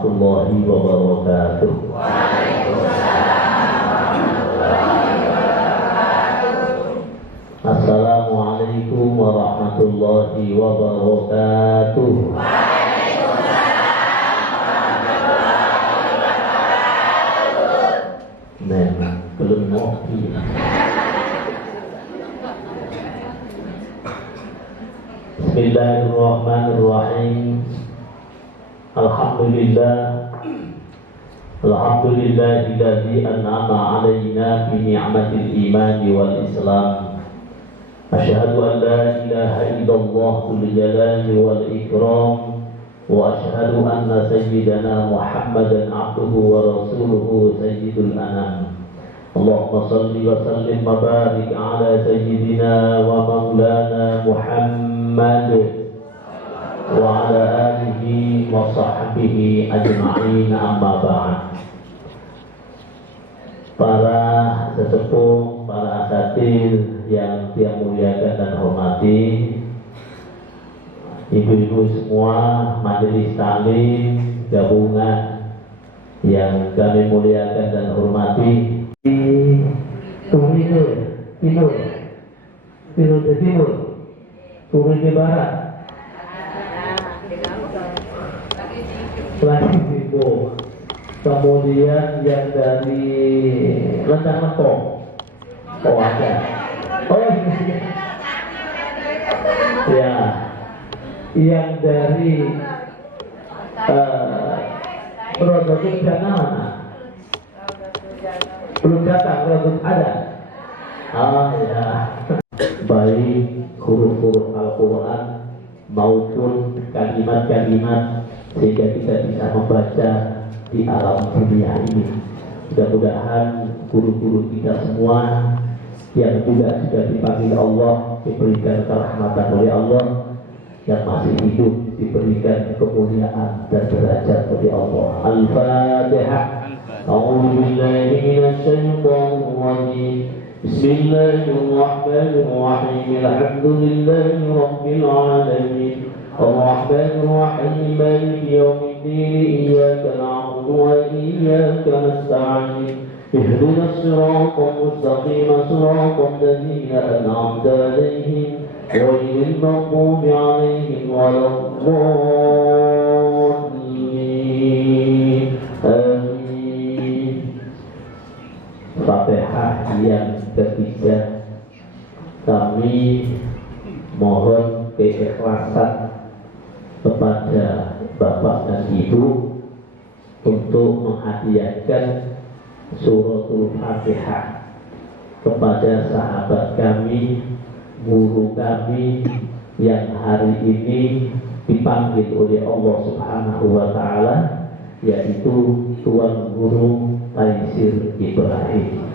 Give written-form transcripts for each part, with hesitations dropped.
warahmatullahi wabarakatuh. Assalamualaikum warahmatullahi wabarakatuh. Memang belum ngopi. Bismillahirrahmanirrahim. Alhamdulillahilladzi an'ama 'alaina bi ni'matil iman wal islam. Asyhadu an la ilaha illallah dzul jalali wal ikram wa asyhadu anna sayyidana Muhammadan 'abduhu wa rasuluhu sayyidul anam. Allahumma shalli wa sallim wa barik 'ala sayyidina wa maulana Muhammad wa ala alihi wa sahbihi ajma'in, amma ba'd. Para sesepuh, para asatidz yang saya muliakan dan hormati, ibu-ibu semua, majelis taklim gabungan yang kami muliakan dan hormati. Turun timur, turun ke barat, Selatan Timur, kemudian yang dari Lentang Lempong, ada, ya, yang dari Rodok Jana mana? Belum datang, Rodok ada. Ya, baik huruf-huruf Al-Quran maupun kalimat-kalimat sehingga kita bisa membaca di alam dunia ini. Mudah-mudahan guru-guru kita semua yang juga sudah dipanggil Allah diberikan kerahmatan oleh Allah, yang masih hidup diberikan kemuliaan dan derajat oleh Allah. Al-Fatihah. A'udzu billahi minasy syaithanir rajim. Bismillahirrahmanirrahim. Alhamdulillahi rabbil alamin. Ar-Rahmanir Rahim. Maliki yaumiddin. Iyyaka na'budu wa iyyaka nasta'in. Ihdinas siratal mustaqim. Siratal ladzina an'amta 'alaihim ghairil maghdubi 'alaihim waladdallin. Amin. Fatihah yang ketiga, kami mohon keikhlasan kepada Bapak dan Ibu untuk menghadiahkan suratul Fatihah kepada sahabat kami, guru kami yang hari ini dipanggil oleh Allah Subhanahu wa Ta'ala, yaitu Tuan Guru Taisir Ibrahim.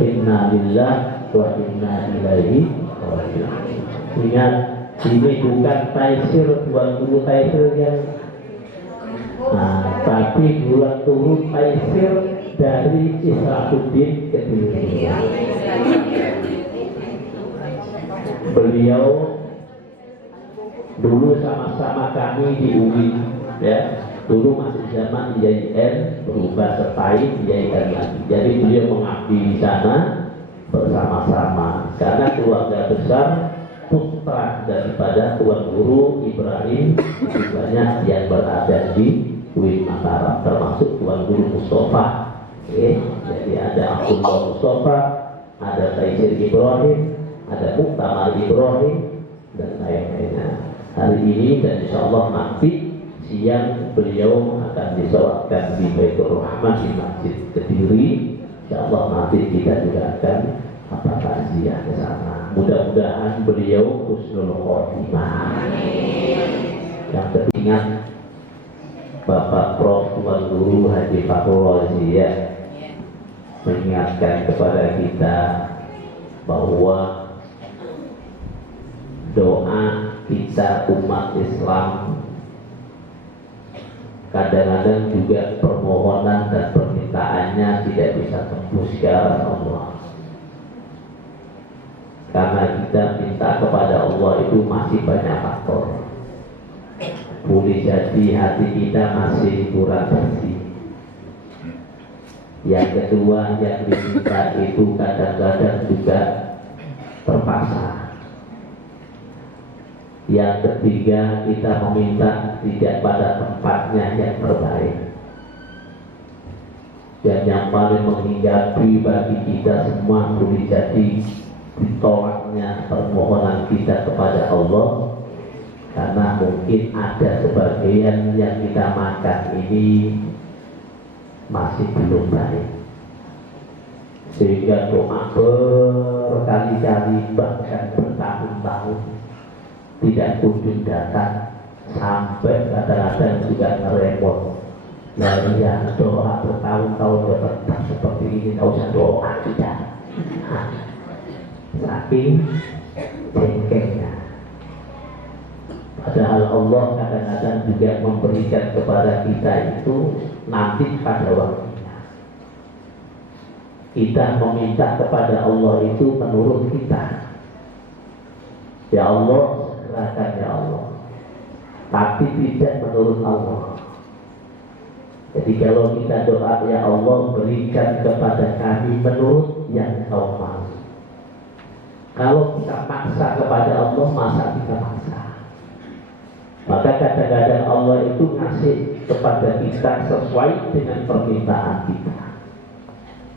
Inna lillahi wa inna ilaihi raji'un. Ingat, ini bukan Taisir, Tuan Guru Taisir yang tapi bulan turun Taisir dari Israfuddin Kediri. Beliau dulu sama-sama kami di UI, ya. Dulu masih zaman IAIN, berubah setai IAIN lagi. Jadi beliau mengabdi di sana bersama-sama. Karena keluarga besar putra daripada Tuan Guru Ibrahim itu banyak yang berada di UIN Mataram, termasuk Tuan Guru Mustafa. Jadi ada Abdullah Mustafa, ada Taisir Ibrahim, ada Muktamar Ibrahim, dan lain-lainnya. Hari ini dan insya Allah nanti siang beliau akan disolatkan di Baitur Rahman di Masjid Kediri. Insya Allah nanti kita juga akan takziah ke sana. Mudah-mudahan beliau husnul khotimah. Yang teringat Bapak Prof. Tuan Guru Haji Fahrul Razi mengingatkan kepada kita bahwa doa kita umat Islam kadang-kadang juga permohonan dan permintaannya tidak bisa tembus ke arah Allah. Karena kita minta kepada Allah itu masih banyak faktor. boleh jadi hati kita masih kurang bersih. Yang kedua, yang diminta itu kadang-kadang juga terpaksa. Yang ketiga, kita meminta tidak pada tempatnya yang terbaik. Dan yang paling menghinggapi bagi kita semua boleh jadi ditolaknya permohonan kita kepada Allah, karena mungkin ada sebagian yang kita makan ini masih belum baik, sehingga doa berkali-kali bahkan bertahun-tahun tidak kunjung datang, sampai kadang-kadang juga ngeremot. Nah ya, doa bertahun-tahun tetap seperti ini, tidak usah doa sudah. Saking cengkehnya. Padahal Allah kadang-kadang juga memberikan kepada kita itu nanti pada waktunya. Kita meminta kepada Allah itu menurut kita. Ya Allah, segerakan ya Allah. Tapi tidak menurut Allah. Jadi kalau kita doa, ya Allah berikan kepada kami menurut yang Kau mau. Kalau kita paksa kepada Allah, masa kita paksa? Maka kadang-kadang Allah itu ngasih kepada kita sesuai dengan permintaan kita.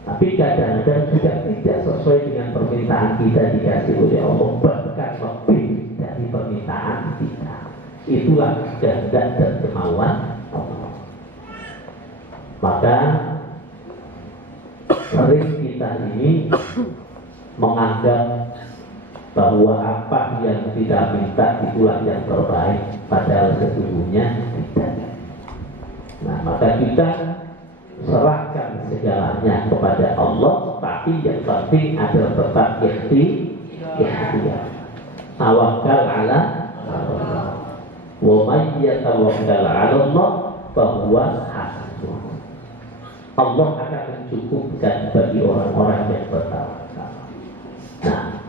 Tapi kadang-kadang juga tidak sesuai dengan permintaan kita dikasih oleh Allah, bahkan lebih dari permintaan kita. Itulah kehendak dan kemauan Allah. Maka sering kita ini menganggap bahwa apa yang kita minta itulah yang terbaik, padahal sesungguhnya tidak. Nah, maka kita serahkan segalanya kepada Allah, tapi yang penting adalah tetap ikhtiar. Tawakal ala Allah. Wa may yatawakkal ala Allah fahuwa hasbuh. Allah akan mencukupkan bagi orang-orang yang bertawakal. Nah,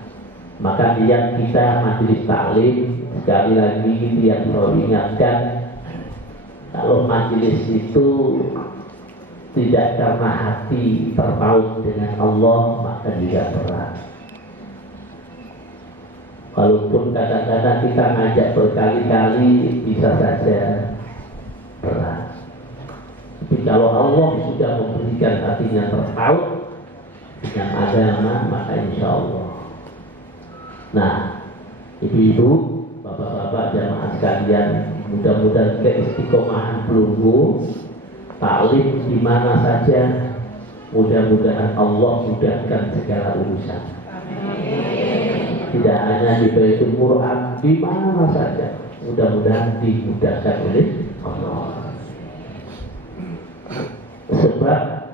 maka niat kita majelis taklim, sekali lagi yang selalu ingatkan, kalau majelis itu tidak karena hati terpaut dengan Allah, maka juga berat. Walaupun kadang-kadang kita ngajak berkali-kali, bisa saja berat. Tapi kalau Allah sudah memberikan hatinya terpaut dengan agama, maka insya Allah. Nah, ibu-ibu, bapak-bapak, jamaah sekalian, mudah-mudahan keistiqomahan pelunggu taklim di mana saja, mudah-mudahan Allah mudahkan segala urusan. Tidak hanya di Baitul Quran, di mana saja, mudah-mudahan dimudahkan oleh Allah. Sebab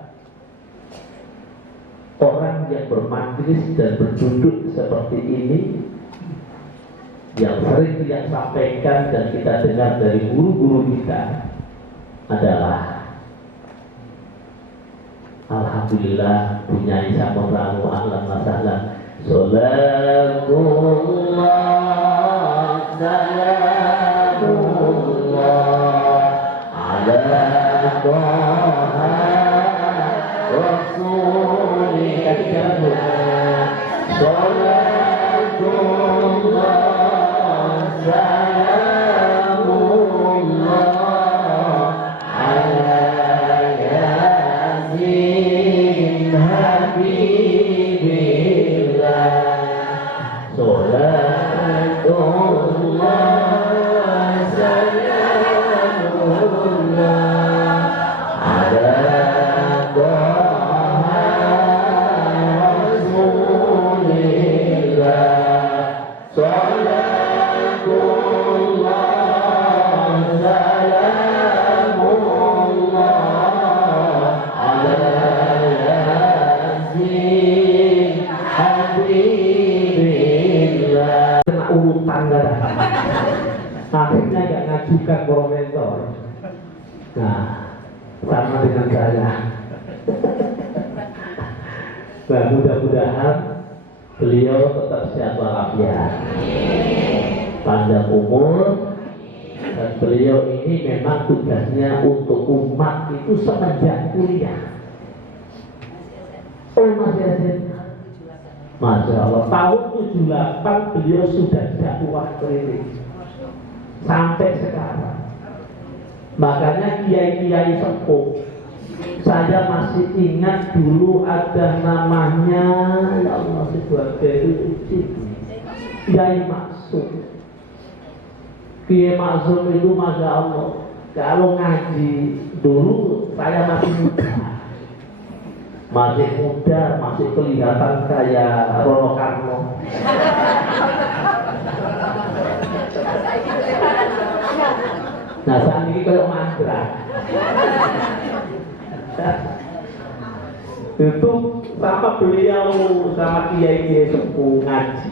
orang yang bermajlis dan berduduk seperti ini, yang sering kita sampaikan dan kita dengar dari guru-guru kita adalah alhamdulillah punya Isamamu ahlan wa sahlan. Salatullah salamullah ala Taha Rasulih Salatullah salamullah ala Yasin Habibillah. Salatullah salamullah ala Taha Rasulillah. Salatullah salamullah ala Yasin Habibillah. Kena urutan gak? Akhirnya gak ngajukan komentar. Nah, sama dengan saya. Nah, mudah-mudahan beliau tetap sehat walafiat, panjang umur, dan beliau ini memang tugasnya untuk umat itu semenjak kuliah. Oh masih SMA. Masya Allah, tahun 78 beliau sudah dakwah keliling sampai sekarang. Makanya kiai-kiai sepuh, saya masih ingat dulu ada namanya, ya Allah sebagai Kiai Maksum. Kiai Maksum itu Masya Allah, kalau ngaji dulu saya masih muda, masih kelihatan kayak Rono Karno. Nah saat ini kayak mantra. Itu sama beliau sama kiai sepuh ngaji.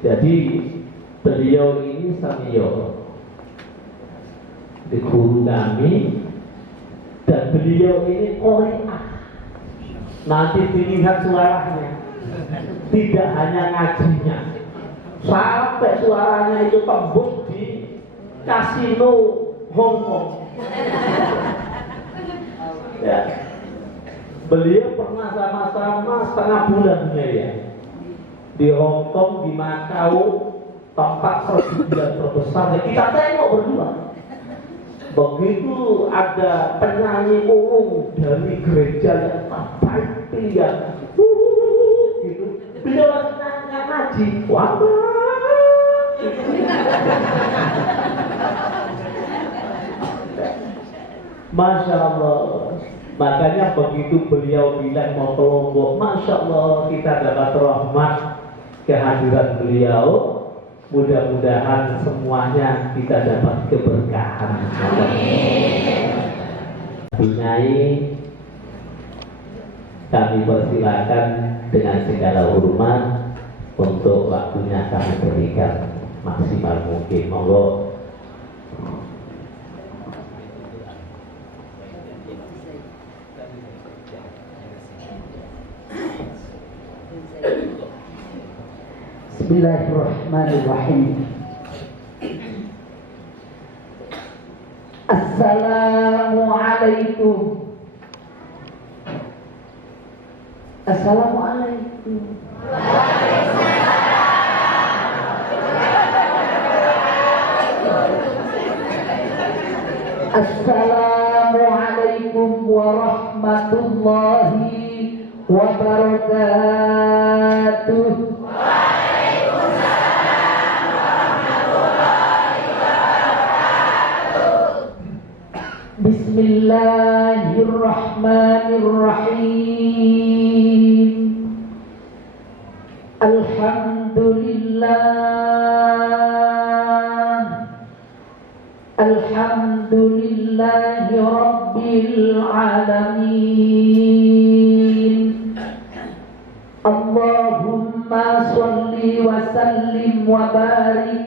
Jadi beliau ini senior di guru kami, dan beliau ini Korea. Nanti dilihat suaranya, tidak hanya ngajinya, sampai suaranya itu tembus di kasino Hong Kong. Ya. Beliau pernah sama-sama setengah bulan ya di Hong Kong, di Macau, tempat perjudian terbesar. Kita tengok berdua. Begitu ada penyanyi umum dari gereja yang terbaik pilihan, gitu. Beliau lagi ngaji, wah. Masya Allah. Makanya begitu beliau bilang mau ke Lombok, Masya Allah kita dapat rahmat kehadiran beliau. Mudah-mudahan semuanya kita dapat keberkahan. Nyai, kami persilakan dengan segala hormat untuk waktunya kami berikan maksimal mungkin. Monggo. Bismillahirrahmanirrahim. Assalamualaikum. Assalamualaikum. Assalamualaikum warahmatullahi wabarakatuh. Bismillahirrahmanirrahim. Alhamdulillahi rabbil alamin. Allahumma sholli wa sallim wa barik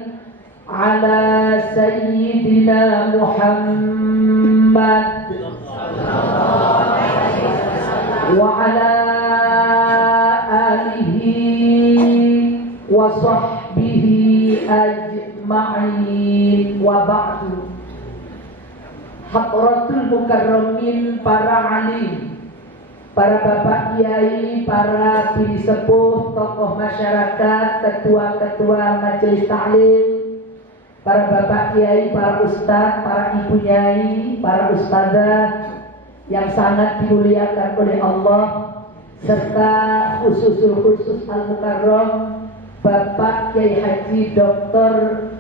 ala sayyidina Muhammad wa ala alihi wa sahbihi ajma'in, wa ba'du. Hadratul mukarramin, para alim, para bapak kiai, para bini sepuh, tokoh masyarakat, ketua-ketua majelis taklim, para bapak kiai, para ustadz, para ibu nyai, para ustadzah yang sangat dimuliakan oleh Allah, serta khusus Al-Mukarram Bapak Kiai Haji Dr.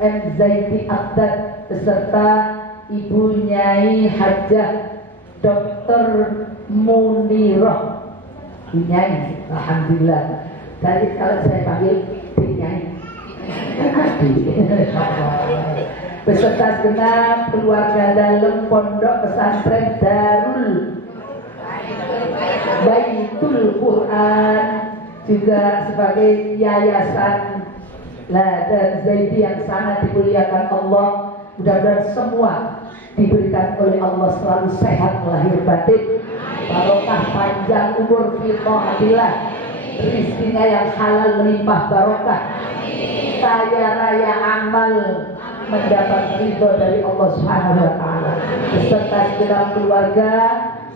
M. Zaidi Abdad beserta Ibu Nyai Hajah Dr. Munirah. Ibu Nyai, alhamdulillah. Tadi kalau saya panggil Ibu Nyai, beserta segenap keluarga dalam pondok pesantren Darul Baitul Quran, juga sebagai yayasan dan Zaidi yang sangat dimuliakan Allah. Mudah-mudahan semua diberikan oleh Allah selalu sehat lahir batin, barokah panjang umur fi taatillah, rezekinya yang halal melimpah barokah, kaya raya amal, mendapat ridho dari Allah Subhanahu wa taala beserta segenap keluarga,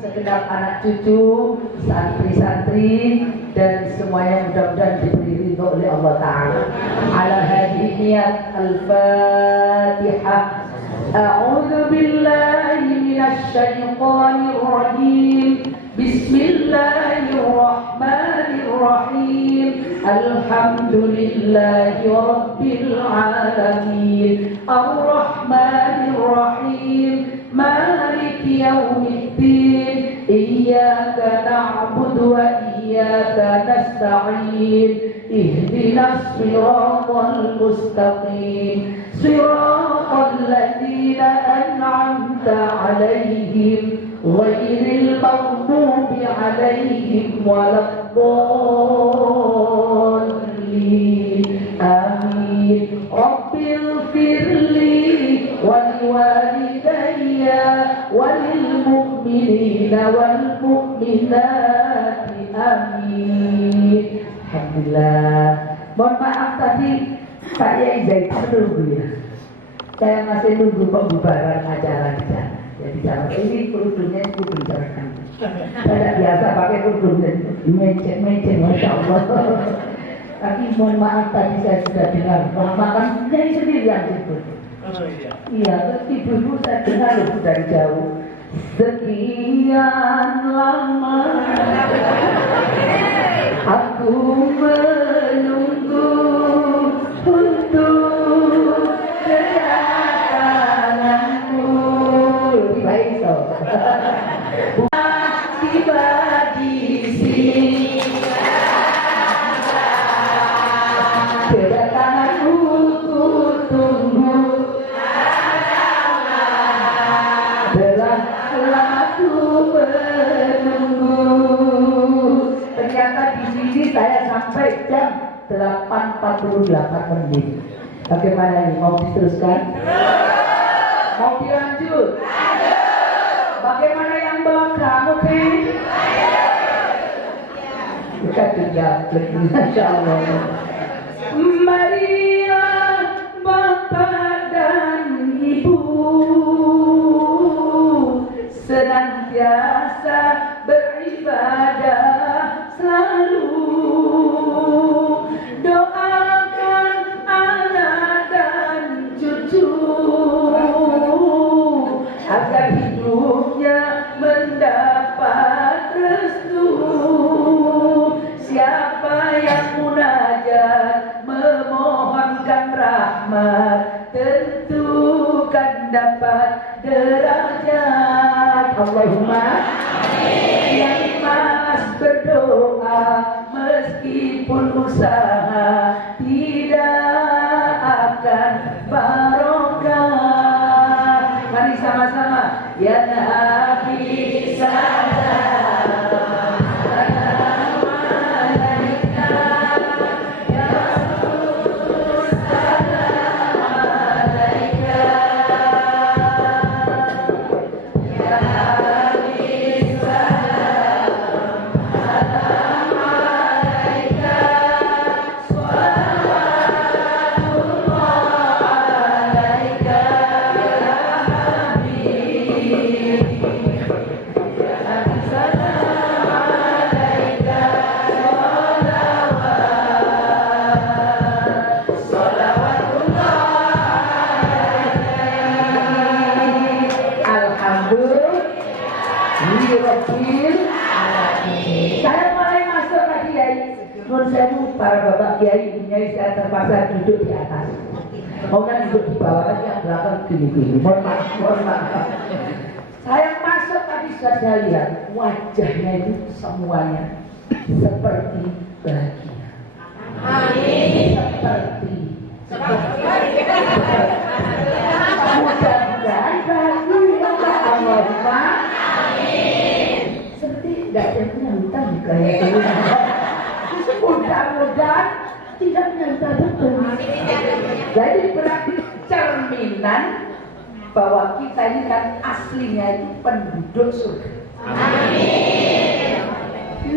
segenap anak cucu, santri-santri dan semuanya mudah-mudahan diberi ridho oleh Allah taala. Ala hadhihi niyat al-Fatihah. A'udzu billahi minasy syaithanir rajim. Bismillahirrahmanirrahim. Alhamdulillahi rabbil alamin. Ar-Rahmanir Rahim. Maliki yaumiddin. Iyyaka na'budu wa iyyaka nasta'in. Ihdinas siratal mustaqim. Siratal ladzina an'amta 'alaihim ghairil maghdubi 'alaihim waladdallin. Amin. Rabbil firli wa liwalidayya walil mu'minina wal mu'minati. Amin. Alhamdulillah. Mohon maaf tadi Pak Yai Zaid menunggu ya. Saya masih nunggu pembubaran acara di sana. Jadi jangan ini kerudungnya itu bicarakan. Saya biasa pakai kerudung mecek, masya Allah. Tapi mohon maaf tadi saya sudah dengar bahwa kan Yai sendiri yang sebut. Iya, ibu-ibu saya dengar loh dari jauh. Sekian lama aku menunggu untuk kedatanganmu. Baik so. Tiba di sini kedatanganmu ku tunggu. Aku menunggu. Ternyata di sini saya sampai jam 8.48 menit. Bagaimana ini? Mau diteruskan? Mau dilanjut? Bagaimana yang belakang? Oke? Kita tinggal Masya Allah. Marilah Bapak dan Ibu senantiasa beribadah selalu. Doakan anak dan cucu agar hidupnya mendapat restu. Siapa yang munajat memohonkan rahmat, tentukan dapat derajat. Allahumma yang malas berdoa meskipun usaha tidak akan barokah. Mari sama-sama ya Nabi salam. Saya mulai masuk tadi ya, menurut saya para bapak kiai ini saya terpaksa duduk di atas. Maunya duduk di bawah, tapi yang belakang gini-gini. Mohon maaf. Saya masuk tadi sudah saya lihat wajahnya itu semuanya seperti bahagia. Amin. Seperti. Mudah-mudahan bahagia. Allahumma. Tidak ada penyangka juga ya. Mudah-mudahan tidak menyangka betul. Jadi berarti cerminan bahwa kita ini kan aslinya itu penduduk surga. Amin.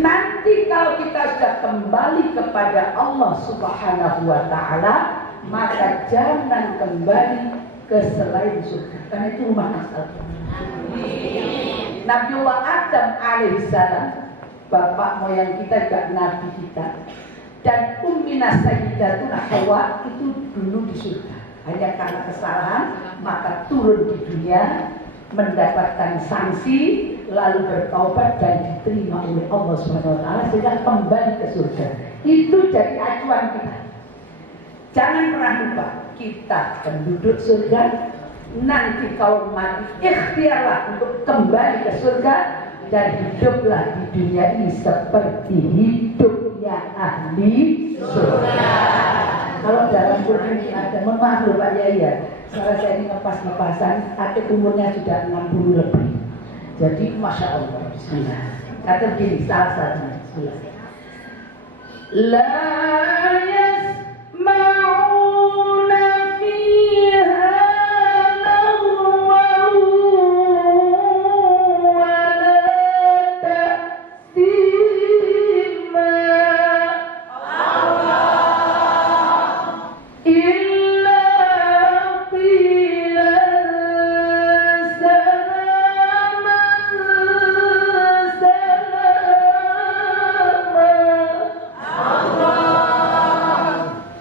Nanti kalau kita sudah kembali kepada Allah Subhanahu wa Ta'ala, maka jangan kembali ke selain surga, karena itu rumah asal. Nabiullah Adam alaihissalam, bapak moyang kita juga nabi kita, dan Ummina Sayyidatuna Hawa itu dulu di surga. Hanya karena kesalahan maka turun di dunia, mendapatkan sanksi, lalu bertaubat dan diterima oleh Allah SWT sehingga kembali ke surga. Itu jadi acuan kita. Jangan pernah lupa, kita penduduk surga. Nanti kalau mati, ikhtiarlah untuk kembali ke surga dan hiduplah di dunia ini seperti hidupnya ahli surga. Kalau dalam Quran ini ada, mohon maaf loh Pak Yai ya, saya ini ngepas-ngepasan, akhir umurnya sudah 60 lebih. Jadi Masya Allah, bismillah. Kata begini, salah satunya, bismillah. La yasma'una fiha lagwan wa la ta'thima. Illa qilan salaman salama.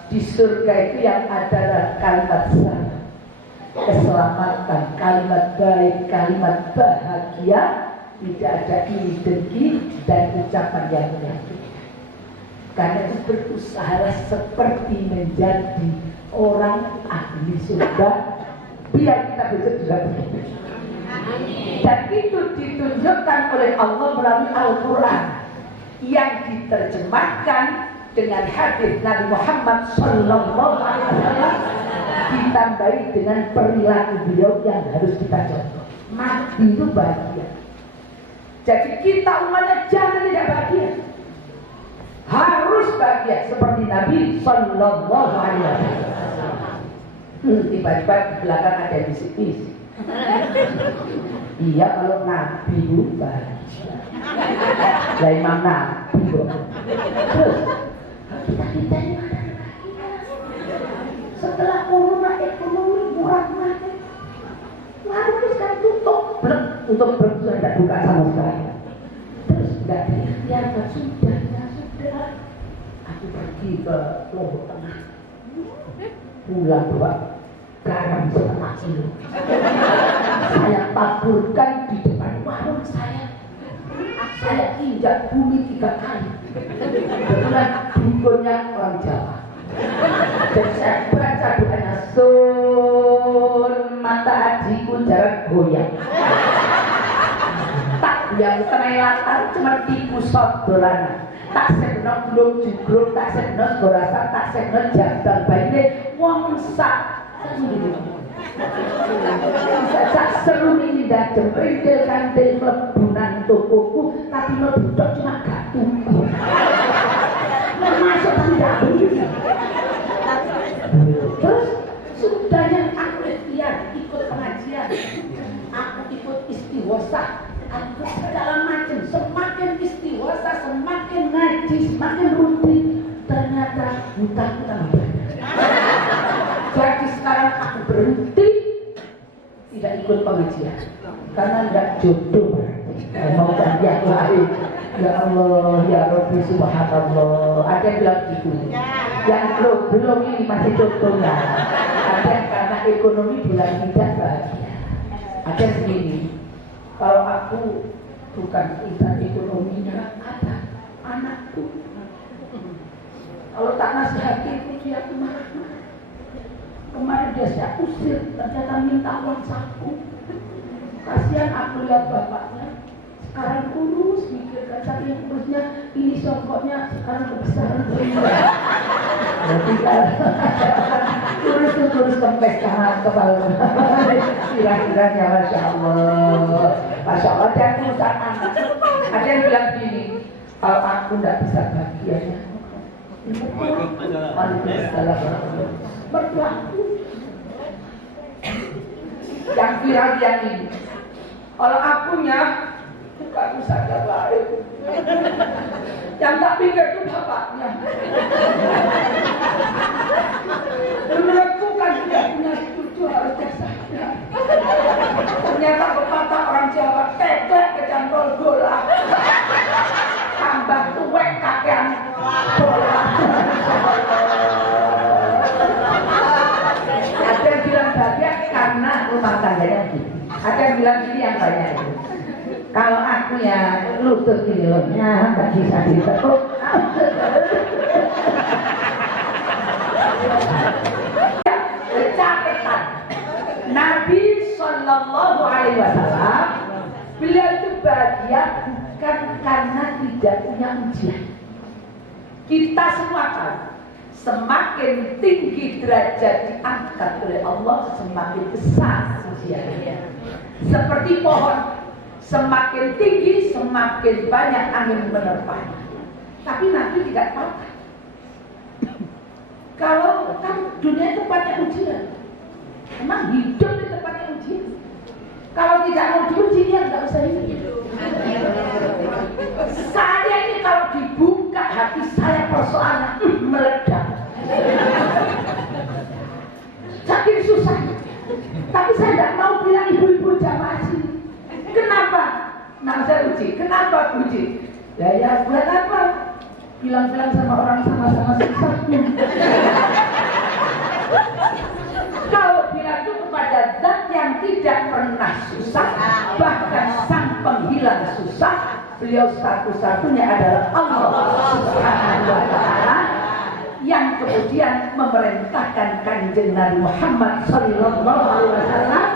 Di surga itu yang adalah kalimat salam, keselamatan, kalimat baik, kalimat bahagia, tidak ada iri dengki dan ucapan yang menyakiti. Karena itu berusahalah seperti menjadi orang ahli surga, biar kita besok juga begitu. Dan itu ditunjukkan oleh Allah melalui Al-Quran yang diterjemahkan dengan hadis Nabi Muhammad Sallallahu Alaihi Wasallam, ditambahi dengan perilaku beliau yang harus kita contoh. Mati itu bahagia. Jadi kita umatnya jangan tidak bahagia, harus bahagia seperti Nabi Sallallahu Alaihi Wasallam. Tiba-tiba di belakang ada bisik-bisik. Iya, kalau Nabi itu bahagia. Lah Imam Nabi kok. Terus kita ini ada bahagia. Setelah corona ekonomi murah-murah, lalu kan tutup, tutup sudah tidak buka sama sekali. Terus tidak diikhtiarkan, sudah. Aku pergi ke Lombok Tengah, pulang bawa garam 1/2 kilo. Saya taburkan di depan warung saya. Saya injak bumi 3 kali. Kebetulan dukunnya orang Jawa. Dan saya baca doanya, sun mata ajiku jarak goyang. Tak yang terelatan cuma tipu sodolana. Tak sebenarnya belum jugruk, tak sebenarnya gorasa, tak sebenarnya jambal bayi wong sak. Tak seru ini dah jemprintil kantil melebunan tokoku, tapi melebudok cuma gak tuku. Masuk tidak begitu. Terus sudahnya aku ikhtiar ikut pengajian, aku ikut istighosah, aku segala macam. Semakin istighosah, semakin ngaji, semakin rutin, ternyata hutangku tambah banyak. Jadi sekarang aku berhenti tidak ikut pengajian karena tidak jodoh. Mau cari yang lain. Ya Allah, ya Rabbi subhanallah. Ada yang bilang gitu. Yang belum ini masih jodohnya. Ada yang karena ekonomi bulan tidak bahagia. Ada yang begini. Kalau aku bukan insan ekonominya, ada anakku. Kalau tak nasihati itu dia marah-marah. Kemarin dia saya usir, ternyata minta uang saku. Kasihan aku lihat bapaknya. Sekarang kurus, mikirkan saking kurusnya, ini songkoknya sekarang kebesaran berubah. Jadi kurus kempes karena kepala. Kira-kiranya Masya Allah. Masya Allah, dia urusan anak. Ada yang bilang gini, kalau aku tidak bisa bahagianya, berlaku. Yang viral yang ini, kalau akunya bukan saja baik, yang tak pikir itu bapaknya. Menurutku kan tidak punya cucu harus biasa Ternyata pepatah orang Jawa, tetek kecantol bola. Tambah tuwek kakean bola. Ada yang bilang bahagia karena rumah tangganya gitu. Ada yang bilang ini yang banyak itu. Kalau aku ya lutut kilonnya nggak bisa ditekuk. Catatan Nabi Sallallahu Alaihi Wasallam, beliau itu bahagia bukan karena tidak punya ujian. Kita semua tahu, semakin tinggi derajat diangkat oleh Allah, semakin besar ujiannya. Seperti pohon, semakin tinggi, semakin banyak angin menerpanya. Tapi Nabi tidak patah. Kalau kan dunia tempatnya ujian, emang hidup di tempatnya ujian. Kalau tidak mau diuji, dia nggak usah hidup. Saya ini kalau dibuka hati saya persoalan meledak. Saking susah. Tapi saya tidak mau bilang ibu-ibu jamaah sini. Kenapa? Nah saya uji. Kenapa uji? Ya buat apa? Bilang-bilang sama orang sama-sama susah. Kalau bilang itu kepada zat yang tidak pernah susah, bahkan sang penghilang susah, beliau satu-satunya adalah Allah Subhanahu wa Ta'ala, yang kemudian memerintahkan Kanjeng Nabi Muhammad Sallallahu Alaihi Wasallam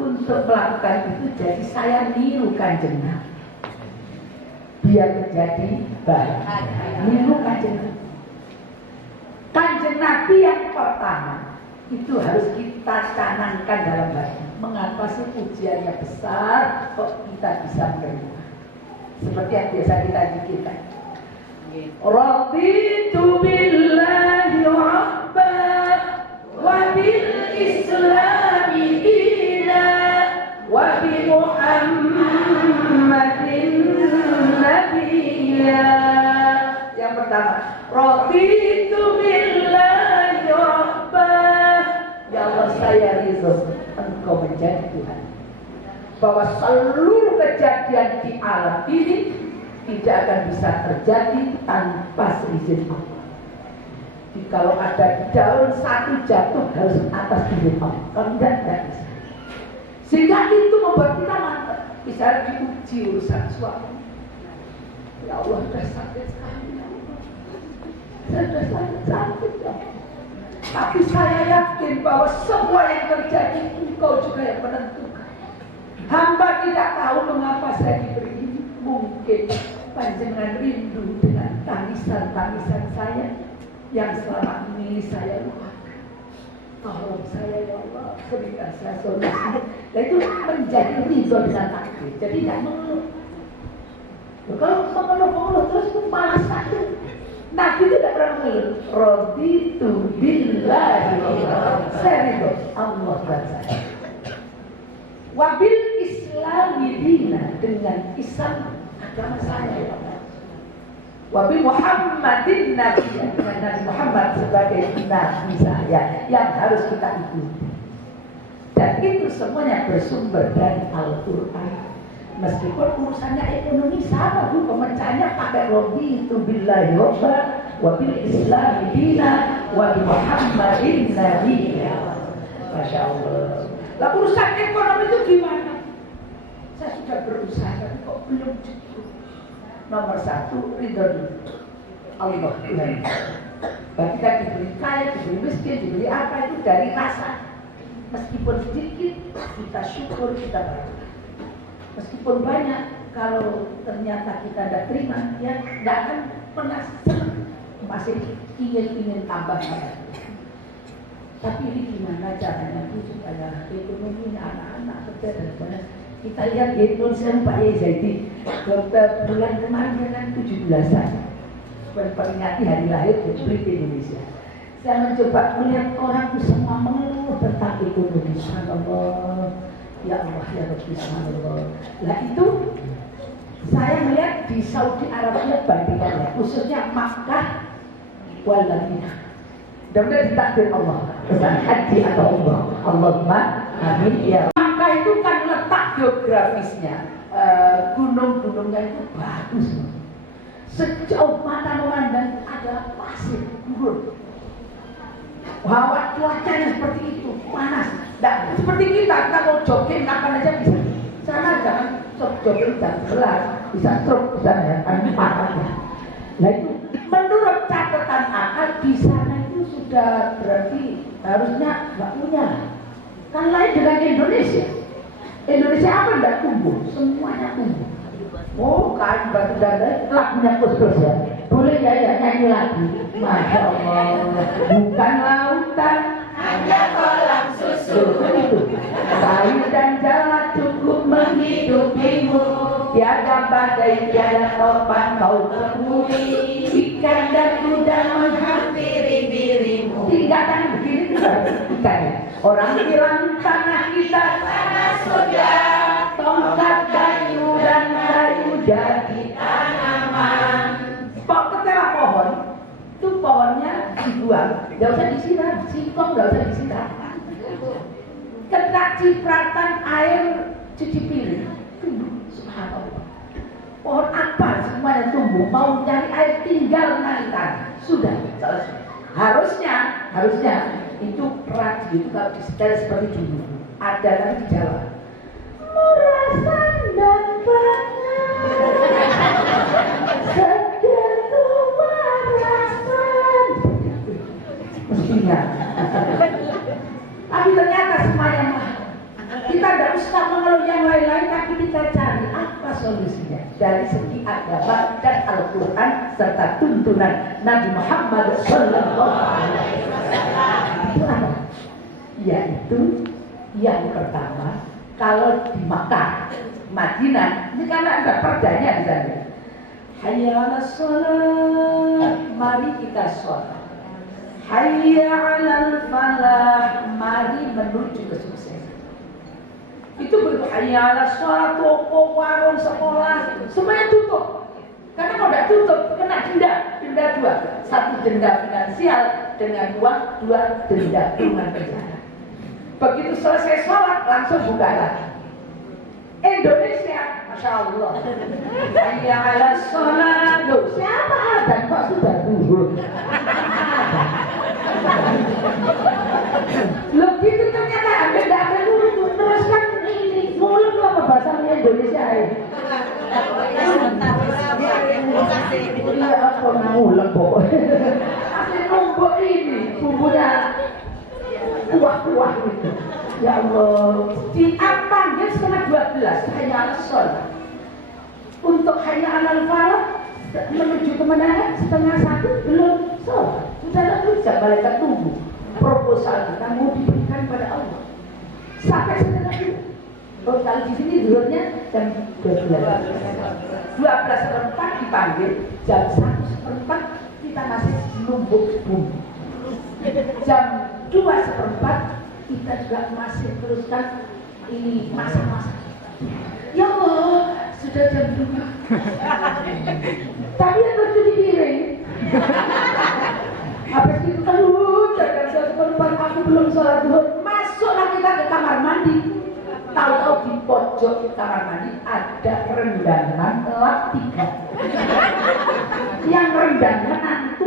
untuk melakukan itu. Jadi saya niru Kanjeng Nabi biar menjadi baik. Niru Kanjeng Nabi. Kanjeng Nabi yang pertama itu harus kita canangkan dalam hati. Mengapa sih ujiannya besar kok kita bisa menerima? Seperti yang biasa kita pikirkan. Raditu billahi rabba wa bil islami dina wa bi Muhammadin nabiyya. Yang pertama, raditu billahi rabba. Ya Allah, saya ridho Engkau menjadi Tuhan. Bahwa seluruh kejadian di alam ini tidak akan bisa terjadi tanpa seizin Allah. Jadi kalau ada daun satu jatuh harus atas izin Allah. Kalau tidak bisa. Sehingga itu membuat kita mantap. Bisa diuji urusan suami. Ya Allah, sudah sakit sekali. Ya Allah. Saya sudah sakit ya Allah. Tapi saya yakin bahwa semua yang terjadi Engkau juga yang menentukan. Hamba tidak tahu mengapa saya diberi ini. Mungkin panjenengan rindu dengan tangisan-tangisan saya yang selama ini saya lupakan. Tolong saya ya Allah, berikan saya solusi. Dan itu menjadi ridho dengan takdir. Jadi tidak mengeluh. Kalau mengeluh terus itu malas sakit. Nabi tidak pernah mengeluh. Raditu billahi saya ridho Allah buat saya. Wabil Islami dina, dengan Islam agama saya ya Allah. Wabil Muhammadin nabiyya, dengan Nabi Muhammad sebagai nabi saya yang harus kita ikuti. Dan itu semuanya bersumber dari Al-Quran. Meskipun urusannya ekonomi sama bu, pemecahannya pakai raditu billahi rabba wabil Islami dina wabil Muhammadin nabiyya. Masya Allah. Lah urusan ekonomi itu gimana? Saya sudah berusaha tapi kok belum cukup. Nomor satu, ridho dulu Allah Tuhan. Bagi kita diberi kaya, diberi miskin, diberi apa itu dari rasa. Meskipun sedikit, kita syukur, kita berdoa. Meskipun banyak, kalau ternyata kita tidak terima, ya tidak akan pernah senang. Masih ingin tambah banyak. Tapi ini gimana caranya Bu supaya ekonomi anak-anak kerja dan sebagainya. Kita lihat di Indonesia Pak Yezaidi bulan kemarin kan 17-an memperingati hari lahir Republik Indonesia. Saya mencoba melihat orang itu semua mengeluh tentang ekonomi. Subhanallah, ya Allah ya Rabbi, subhanallah. Nah itu saya melihat di Saudi Arabia bandingannya, khususnya Makkah wal Madinah. Mudah-mudahan ditakdir Allah pesan haji atau umrah. Allahumma Amin ya. Maka itu kan letak geografisnya, gunung-gunungnya itu bagus. Sejauh mata memandang ada pasir, gurun. Bahwa cuacanya seperti itu, panas. Nah, seperti kita mau jogging kapan aja bisa. Sana jangan jogging jam 11, bisa stroke misalnya, kan patahnya. Nah itu menurut catatan akal di sana itu sudah berarti harusnya nggak punya. Kan lain dengan Indonesia. Indonesia apa enggak tumbuh? Semuanya tumbuh. Oh, kan batu dada lagunya kus-kus ya. Boleh ya nyanyi lagi. Masya Allah. Bukan lautan, hanya kolam susu. Air dan jalan cukup menghidupimu. Tiada badai, tiada topan kau temui. Ikan dan udang menghampiri dirimu. Tinggalkan begini ikan. Orang bilang tanah kita tanah surga. Tongkat kayu dan kayu jadi tanaman. Ketela pohon, itu pohonnya dibuang, nggak usah disiram, singkong nggak usah disiram. Kena cipratan air cuci piring, tumbuh, subhanallah. Pohon apa semuanya tumbuh, mau cari air tinggal narikan, sudah selesai. Harusnya itu radio itu kalau disetel seperti dulu, ada kan di Jawa. Merasan dan banget segitu merasan mestinya. Tapi ternyata semuanya mahal. Kita tidak usah mengeluh yang lain-lain, tapi kita cari apa solusinya dari segi agama dan Al-Quran serta tuntunan Nabi Muhammad SAW. Yaitu yang pertama, kalau di Makkah, Madinah, ini karena ada perdanya di sana. Hayya 'alas shalah, mari kita sholat. Hayya 'alal falah, mari menuju kesuksesan. Itu begitu. Hayya 'alas shalah, toko, warung, sekolah, semuanya tutup. Karena kalau tidak tutup, kena denda 2. 1 denda finansial dengan uang, 2 denda kurungan penjara. Begitu selesai sholat langsung buka lagi. Indonesia, masya Allah. Hayya 'alas shalah. Loh, siapa adzan kok sudah turun? Loh gitu ternyata ada dulu terus kan ini mulut apa bahasanya Indonesia ini? Iya apa mulut pokoknya. Asli numpuk ini bumbunya kuah-kuah gitu. Ya Allah, dipanggil setengah 12 hayya 'alas shalah. Untuk hayya 'alal falah menuju kemenangan setengah 1 belum sholat. Sudah lalu malaikat tunggu. Proposal kita mau diberikan pada Allah. Sampai setengah 2. Oh, kalau di sini dulunya jam 12. 12:04 dipanggil, jam 1:04 kita masih numbuk bumbu. Jam 2:04 kita juga masih teruskan ini masak-masak. Ya Allah, sudah jam 2. Tapi yang bercuci piring. Habis itu jam 1:04 aku belum sholat zuhur. Masuklah kita ke kamar mandi. Tahu-tahu di pojok kamar mandi ada rendangan lap 3. Yang rendangan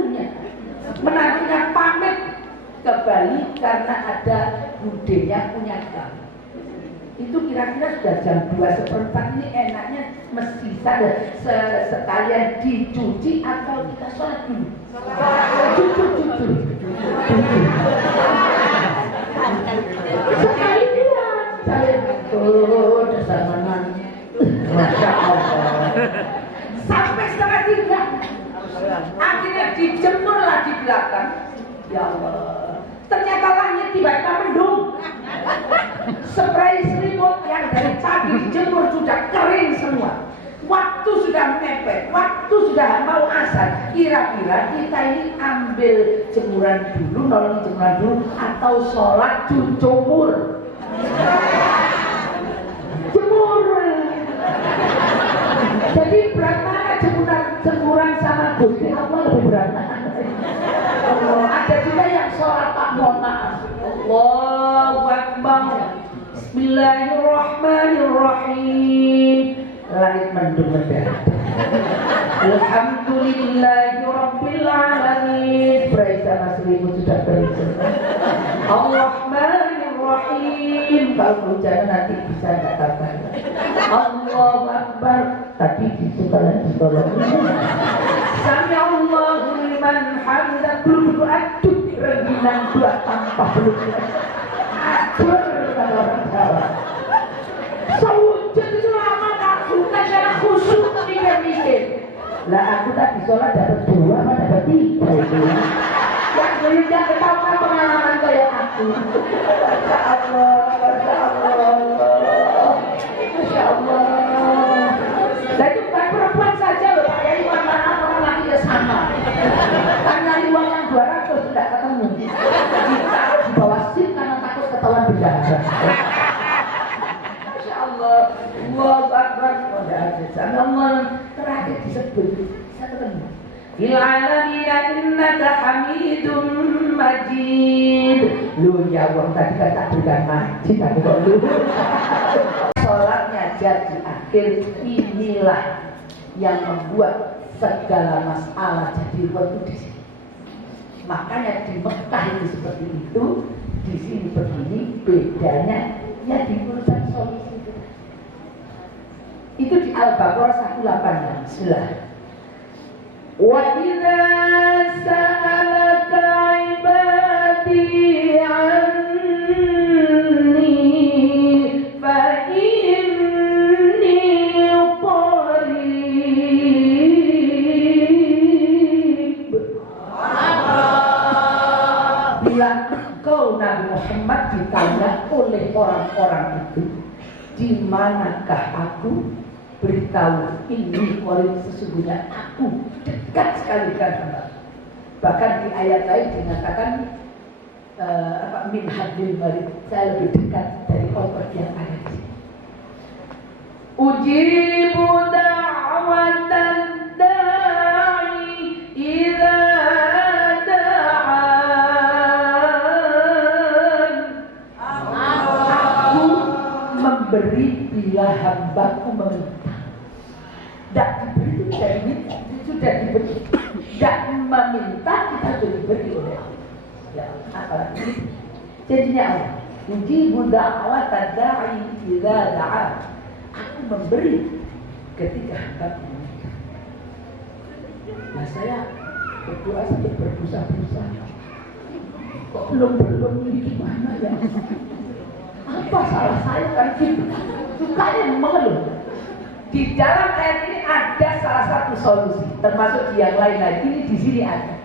menantunya pamit ke Bali karena ada budenya punya kami. Itu kira-kira sudah jam 2:04 ini enaknya mesti sekalian dicuci atau kita sholat dulu. Cucu. Sekali dua. Saya dasar menan. Masya Allah. Sampai setengah 3. Akhirnya dijemur lagi di belakang. Ya Allah. Ternyata langit tiba-tiba mendung. Spray selimut yang dari pagi dijemur sudah kering semua. Waktu sudah mepet, waktu sudah mau asar. Kira-kira kita ini ambil jemuran dulu, nolong jemuran dulu, atau sholat jumur. Jemur. Jadi berat mana jemuran sama Gusti Allah lebih berat. Allah. Ada juga yang sholat tak mohon maaf. Allahu Akbar. Bismillahirrahmanirrahim. Langit mendung mendarat. Alhamdulillahirabbil alamin. Praise Masrimu sudah berizin. Ar-Rahmanir-Rahim. Kalau hujan nanti bisa enggak kabar. Allahu Akbar. Tadi di sekolah. Sami Allahu liman hamidah. Belum aduh rengginang dua tanpa belum. Aduh kata orang Jawa. Sewujud itu lama tak suka cara khusyuk mikir-mikir. Lah aku tadi sholat dapat 2 apa dapat 3 itu. Yang dulunya ketahuan pengalaman kayak aku. Masya Allah, Masya Allah, Masya Allah. Nah itu bukan perempuan saja loh Pak Yai, orang laki ya sama. Karena uang yang 200 tidak ketemu. Ditaruh di bawah sim karena takut ketahuan bendahara. Masya Allah, Allahu Akbar. Allah terakhir disebut saya ketemu. Fil alamina innaka hamidum majid. Lu ya wong tadi kan tak bukan majid tapi kok lu. Salatnya jadi akhir inilah yang membuat segala masalah jadi waktu di sini. Makanya di Mekah itu seperti itu, di sini begini, bedanya ya di urusan solusi. Itu di Al-Baqarah 186. Bismillah. Wa idza sa'alaka 'ibadi 'anni fa inni qarib. Bila engkau Nabi Muhammad ditanya oleh orang-orang itu, di manakah aku? Beritahu ini orang sesungguhnya aku dekat sekali dengan hamba. Bahkan di ayat lain dinyatakan min hadil balik, saya lebih dekat dari orang yang ada di sini. Ujibu da'watan da'i idza da'an. Aku memberi bila hambaku meminta. Tidak diberi itu sudah diminta, sudah diberi. Tidak meminta kita sudah diberi oleh Allah. Ya Allah, apalagi jadinya Allah. Ujibu da'wata da'i idza da'a. Aku memberi ketika hambaku meminta. Nah saya berdoa sampai berbusa-busa. Kok belum ini gimana ya? Apa salah saya kan gitu? Sukanya mengeluh. Di dalam ayat ini ada salah satu solusi, termasuk di yang lain lagi. Ini di sini ada.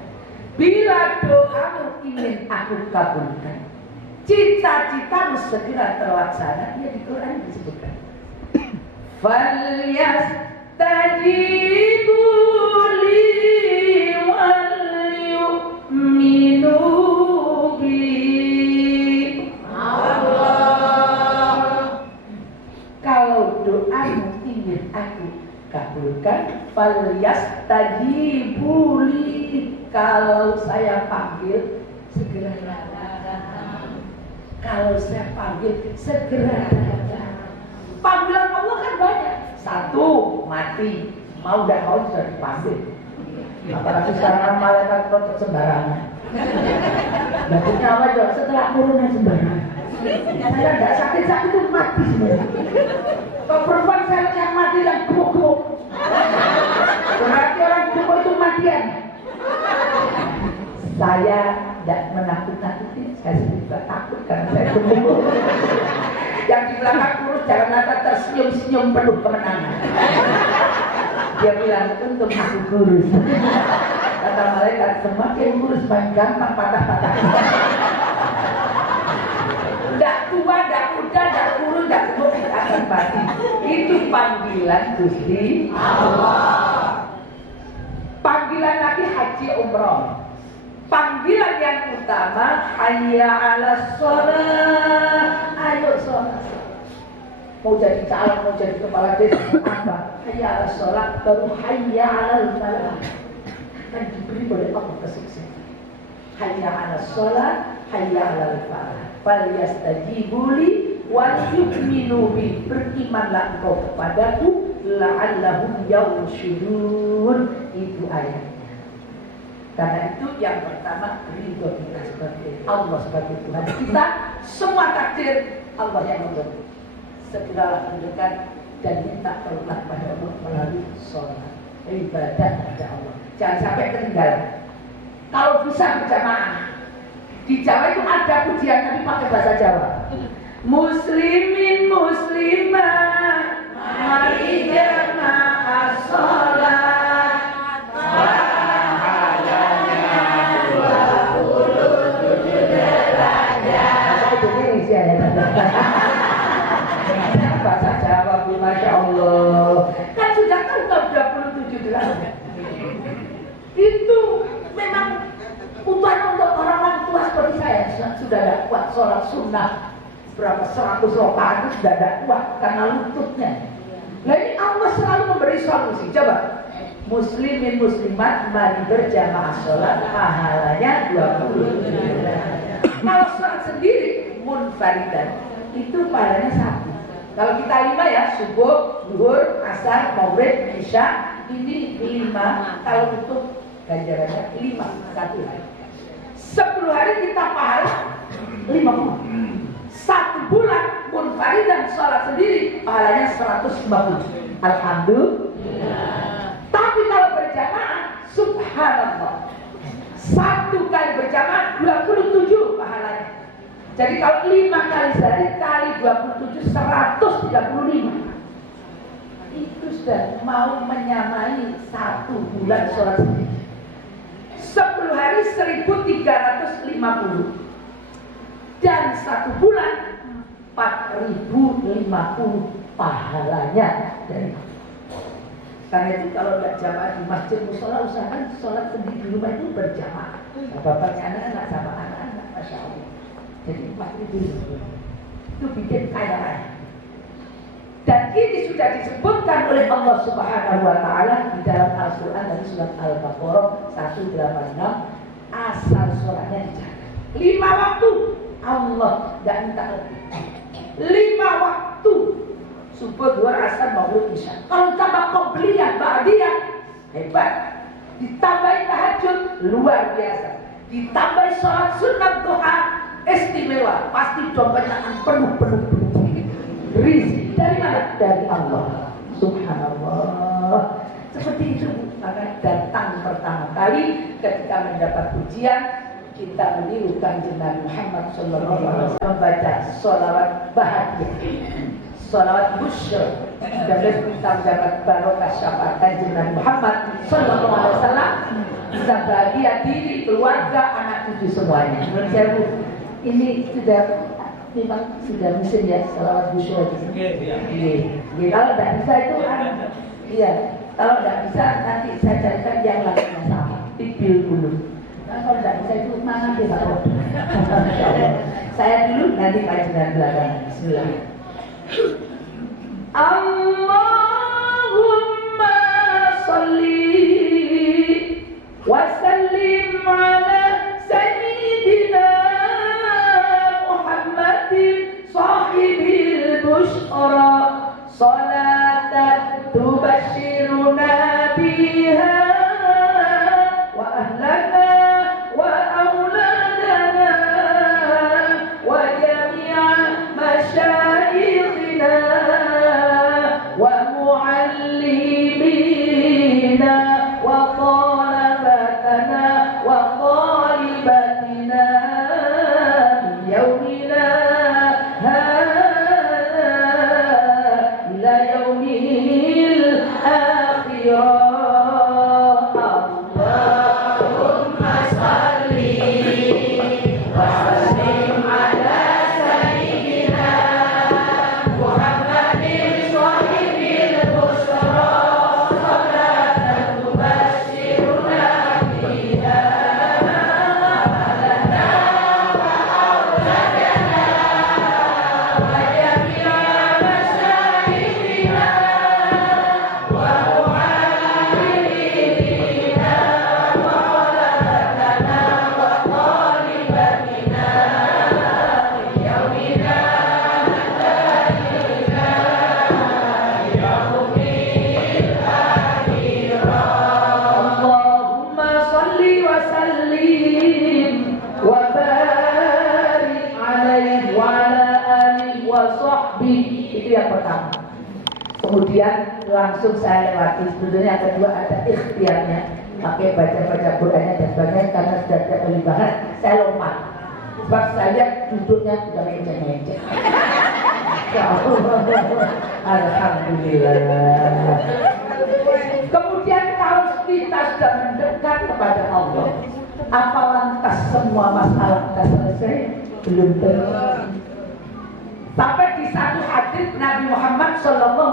Bila doamu ingin aku kabulkan, cita-citamu segera terlaksana, ya di Quran disebutkan. Falyastajibu li wal yu'minu bi. Kalau doamu ingin aku kabulkan, falyastajibu li. Kalau saya panggil segera datang. Kalau saya panggil segera datang. Panggilan Allah kan banyak. 1 mati, mau dan mau sudah dipanggil. Apalagi sekarang malaikat roh sembarangan. Maksudnya apa juga setelah kurunnya sembarangan. Saya tidak sakit-sakit itu mati sebenarnya. Kalau perempuan saya yang mati yang gemuk-gemuk, berarti orang gemuk itu matian. Saya tidak menakut-nakuti, saya juga takut karena saya gemuk. Yang di belakang kurus jangan nata tersenyum-senyum penuh kemenangan. Dia bilang untung aku kurus. Kata malaikat semakin kurus makin gampang patah-patah. Tidak tua, tidak muda, tidak kurus, tidak gemuk, akan mati. Itu panggilan Gusti Allah. Panggilan lagi haji umroh. Panggilan yang utama hayya 'alas shalah. Ayo sholat. Mau jadi calon, mau jadi kepala desa apa? Hayya 'alas shalah, baru hayya 'alal falah. Akan diberi oleh Allah kesuksesan. Hayya 'alas shalah, hayya 'alal falah. Falyastajibu li wal yu'minu bi, berimanlah engkau kepadaku, la'allahum yarshudun. Itu ayatnya. Karena itu yang pertama, ridho kita sebagai Allah sebagai Tuhan kita, semua takdir Allah yang memberi. Segeralah mendekat dan minta tolong pada Allah melalui sholat, ibadah pada Allah. Jangan sampai ketinggalan. Kalau bisa berjamaah. Di Jawa itu ada pujian tapi pakai bahasa Jawa. Muslimin muslimah, mari jamaah sholat. Bahasa Jawa, Masya Allah. Kan sudah kan 27 derajat. Itu memang utuhan untuk orang-orang tua seperti saya. Sudah tidak kuat sholat sunnah berapa 100 rakaat itu sudah tidak kuat karena lututnya. Nah ini Allah selalu memberi solusi. Coba, muslimin muslimat mari berjamaah sholat, pahalanya 20. Kalau sholat sendiri munfaridan itu pahalanya 1. Kalau kita 5 ya, subuh, zuhur, asar, maghrib, isya, ini 5. Kalau untuk ganjarannya 5 1 hari. 10 hari kita pahala 50. 1 bulan munfaridan sholat sendiri pahalanya 150. Alhamdulillah. Tapi kalau berjamaah, subhanallah, 1 kali berjamaah 27 pahalanya. Jadi kalau 5 kali sehari kali 27 135. Itu sudah mau menyamai 1 bulan sholat sendiri. 10 hari 1350. Dan 1 bulan 4050 pahalanya dari. Karena itu kalau tidak jamaah di masjid musola, usahakan sholat sendiri di rumah itu berjamaah. Bapaknya anak-anak sama anak-anak, Masya Allah. Jadi 4000 itu bikin kaya raya. Dan ini sudah disebutkan oleh Allah Subhanahu wa Ta'ala di dalam Al-Quran dari surat Al-Baqarah 186. Asal sholatnya dijaga 5 waktu, Allah tidak minta lebih. 5 waktu, subuh, zuhur, asar, maghrib, isya. Kalau tambah qobliyah, ba'diyah, hebat. Ditambahin tahajud, luar biasa. Ditambahin sholat sunat duha, istimewa. Pasti dompetnya akan penuh. Rizki dari mana? Dari Allah. Subhanallah. Seperti itu. Maka datang pertama kali ketika mendapat pujian, kita meniru Kanjeng Nabi Muhammad SAW membaca sholawat bahagia, sholawat busyra, dan kita mendapat barokah syafaat Kanjeng Nabi Muhammad SAW, bisa bahagia diri, keluarga, anak cucu semuanya. Menurut saya ini memang sudah musim ya sholawat busyra di sini. Kalau tidak bisa itu iya. Kalau tidak bisa nanti saya carikan yang lainnya sama, tipil dulu. Nah, kalau tidak bisa itu mana dia tahu. Saya dulu nanti kajian belakangan. Bismillah. Allahumma sholli wa sallim ala sayyidina Muhammadin sahibil busyra salatan tubashiruna biha wa ahlana Kemudian langsung saya lewati. Sebetulnya yang kedua ada ikhtiarnya, pakai baca-baca Qur'annya dan sebagainya. Karena sudah tidak boleh banget, saya lompat. Sebab saya duduknya sudah menceng-menceng. Alhamdulillah. Kemudian kalau kita sudah mendekat kepada Allah, apa lantas semua masalah kita selesai? Belum tentu. Sampai di satu hadis Nabi Muhammad SAW,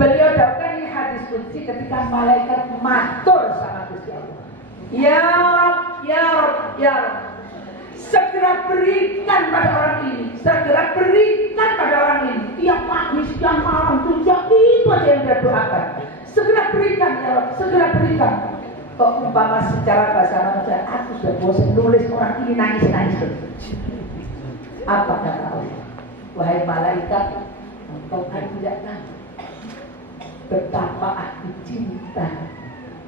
beliau dapatkan ini hadis qudsi ketika malaikat matur sama Gusti Allah. Ya Rabb, ya Rabb, ya Rabb, segera berikan pada orang ini, segera berikan pada orang ini. Tiap pagi, siang, malam, tujuh, itu aja yang dia doakan. Segera berikan ya Rabb, segera berikan. Kok umpama secara bahasa manusia, aku sudah bosan nulis orang ini nangis-nangis. Apa kata Allah? Wahai malaikat, engkau kan tidak tahu betapa aku cinta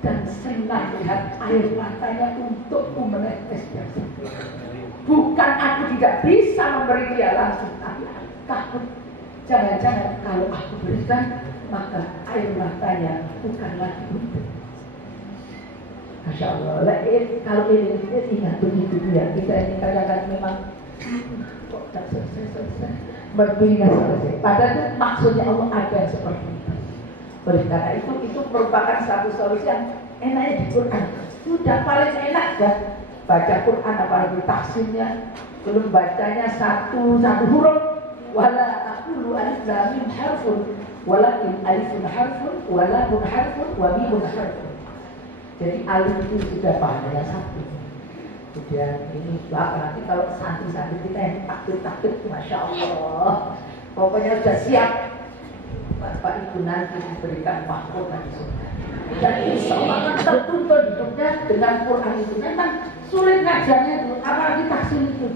dan senang melihat air matanya untukku menetes. Bukan aku tidak bisa memberi dia langsung, tapi aku takut jangan-jangan kalau aku berikan maka air matanya bukan lagi untuk. Masya Allah, kalau ini ingat begitu ya, kita ini kadang-kadang memang kok tak selesai, berbina selesai. Padahal maksudnya Allah ada yang seperti itu. Oleh karena itu merupakan satu solusi yang enaknya di Quran. Sudah paling enak kan baca Quran, apalagi tafsirnya. Belum bacanya satu huruf. Wala aqulu alif lam mim harfun, walakin alifun harfun, wala mun harfun, wa mimun harfun. Jadi alif itu sudah pahalanya satu. Kemudian ini nanti kalau santri-santri kita yang takbir, Masya Allah, pokoknya sudah siap. Bapak Ibu nanti diberikan mahkota di surga. Dan insya Allah akan tertuntun hidupnya dengan Quran itu. Memang sulit ngajarnya itu, apalagi tafsir itu.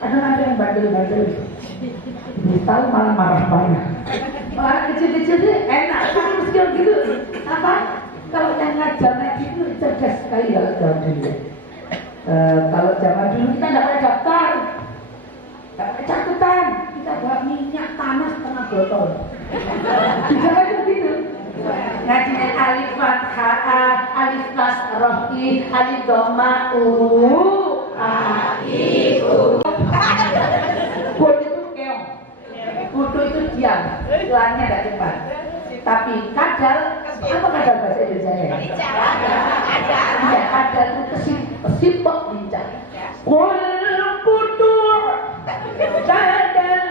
Kadang ada yang bandel-bandel. Tahu malah marah-marah. Malah kecil-kecil itu enak, tapi meski gitu. Apa? Kalau yang ngajar ngaji itu cerdas sekali kalau zaman dulu. Kalau zaman dulu kita tidak pakai daftar, tidak pakai catatan, kita bawa minyak panas setengah botol. Bisa kan begitu? Ngajinya alif fathah, alif kasrohi, alif dhamma, Bud itu keong, budu itu diam, keluarnya tidak cepat. Tapi kadal, apa kadal bahasa Indonesia? Iya, kadal itu kesimpok lincah. Kul budu, kadal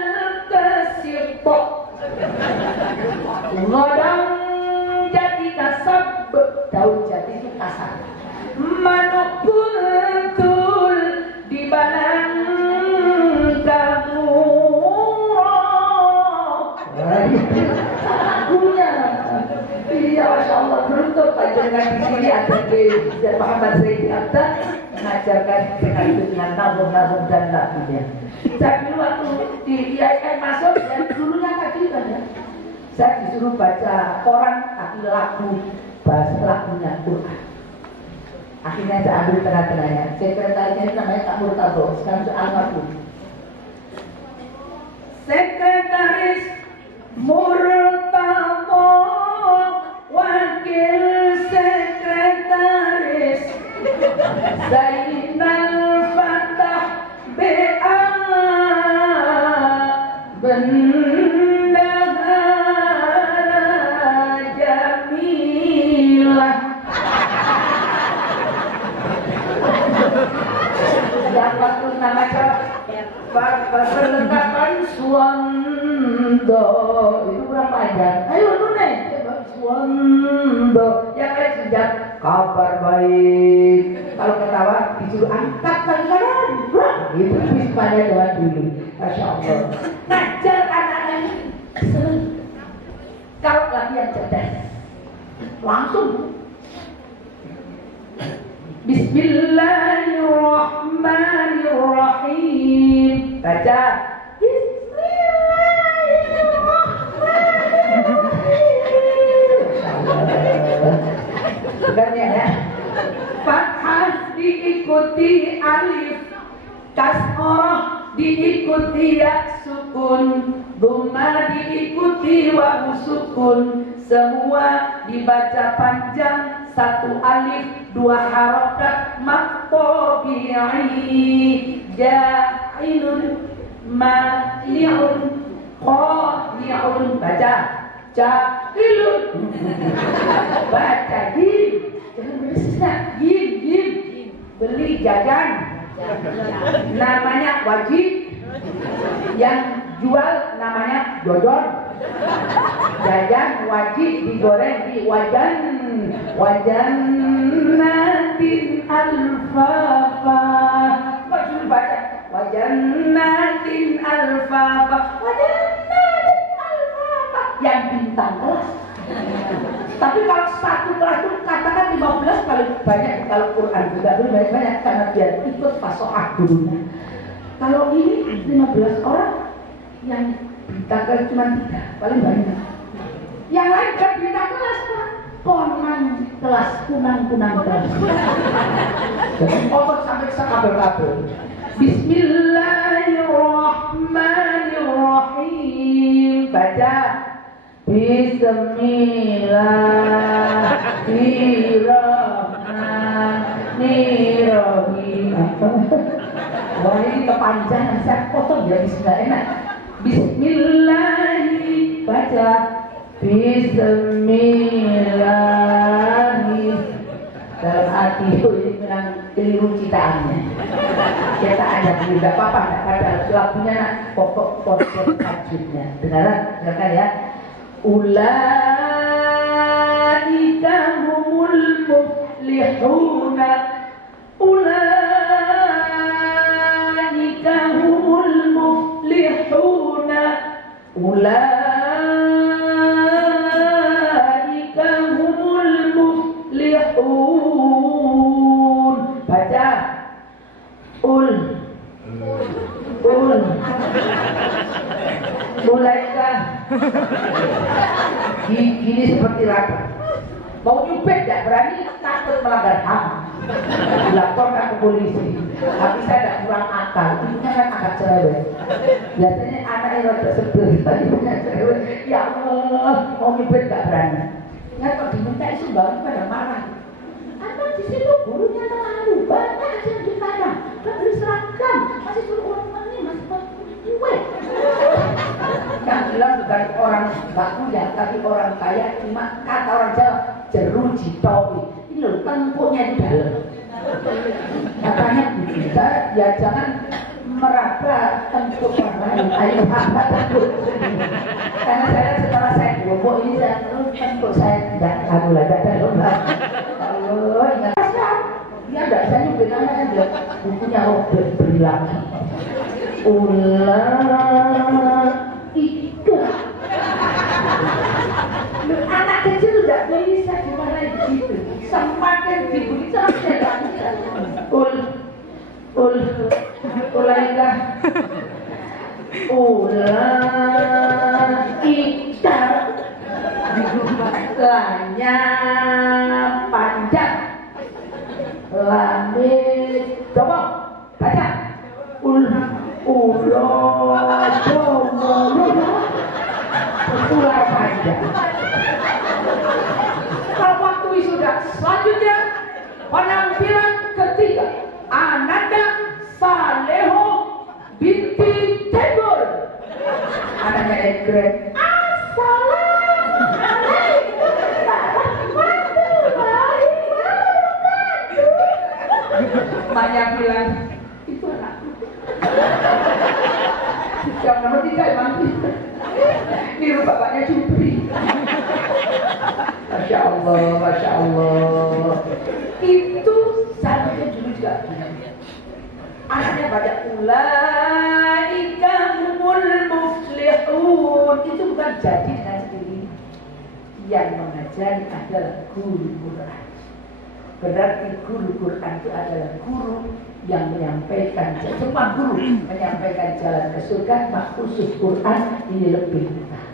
kesimpok. Ngodang jadi kasar, daun jati itu kasar. Manuk betul di badan kamu. Iya, Masya Allah, beruntung panjangan di sini ada di Muhammad Zaidi Abda mengajarkan dengan nabung-nabung dan lagunya. Saya dulu waktu di IAIN masuk, dan dulunya tadi kan ya, saya disuruh baca koran tapi lagu, bahasa lagunya Quran. Akhirnya saya ambil tengah-tengahnya. Sekretarinya itu namanya Kak Murtado, sekarang itu almarhum. Sekretaris Murtado, wakil sekretaris Zainal Fatah B.A. Bendahara Jamilah. Dapat nama perlengkapan Suwando itu kurang panjang. Ayo tunai Suwando yang lain sejak kabar baik. Kalau ketawa disuruh angkat tangan, itu wismanya jalan dulu. Masya Allah. Ngajar anak-anak ini senang. Kalau lagi yang cerdas, langsung. Bismillahirrahmanirrahim. Baca. Bukannya ya. Fathah diikuti alif, kasroh diikuti ya sukun, Dhamma diikuti wa sukun, semua dibaca panjang, satu alif dua harokat maqtabi'i. Ja'ilun ma'li'un qadi'un, baca ja'ilun. Baca gim, jangan berisik, gim. Beli jajan namanya wajib, yang jual namanya dodon. Jajan wajib digoreng di wajan natin alfafa. Wajib baca wajan natin alfafa, yang bintang kelas. Tapi kalau satu kelas itu katakan 15 paling banyak kalau Quran juga banyak karena biar ikut pasokan gurunya. Kalau ini 15 orang yang bintang kelas cuma 3 paling banyak. Yang lain kan bintang kelas Pak. Konang kelas, kunang kelas. Jadi otot sampai sekabel-kabel. Bismillahirrahmanirrahim. Baca. Bismillahirrahmanirrahim. Wah ini kepanjangan, saya potong ya, bismillah enak. Bismillahirrahmanirrahim. Baca Bismillahirrahmanirrahim. Dalam hati itu ini memang keliru citaannya. Citaannya tidak apa-apa, tidak ada lagunya pokok-pokok tajwidnya. Dengarkan ya. Ulaika humul muflihuna. Ulaika humul muflihuna. Ulaika humul muflihun. Baca Mulaikah gini seperti raga. Mau nyupet gak berani, takut melanggar HAM, dilaporkan ke polisi. Tapi saya tidak kurang akal, ibunya kan agak cerewet. Biasanya anaknya rada sebel, ibunya cerewet. Ya Allah, mau nyupet gak berani. Ya kalau diminta sumbangan pada marah. Atau di situ gurunya terlalu banyak aja yang ditanam, gak beli seragam, masih suruh orang ini masih kue. Yang bilang bukan orang baku ya, tapi orang kaya. Cuma kata orang Jawa jeruji topi. Ini loh tengkuknya di dalam. Katanya bisa ya jangan meraba tengkuk orang lain. Ayo apa tengkuk? Karena saya setelah saya bobok ini saya tengkuk saya tidak anu lagi ada lomba. Kalau ingat dia tidak saya nyubit anaknya dia bukunya Robert Brilak. Anak kecil tidak bisa dimarahin begitu. Semakin diberi cara ulaikah lanya panjang lamit coba baca ular panjang. Kalau waktu wisuda selanjutnya penampilan ketiga Ananda Saleho binti Tenggur, anaknya Edgren. Maya bilang itu anakku. Yang nomor 3 emang niru bapaknya Jupri. Masya Allah. Itu seharusnya dulu juga anaknya baca ulaika humul muflihun. Itu bukan jadi dengan sendiri. Yang mengajari adalah guru Quran. Berarti guru Quran itu adalah guru yang menyampaikan, semua guru menyampaikan jalan ke surga, maka khusus Quran ini lebih mudah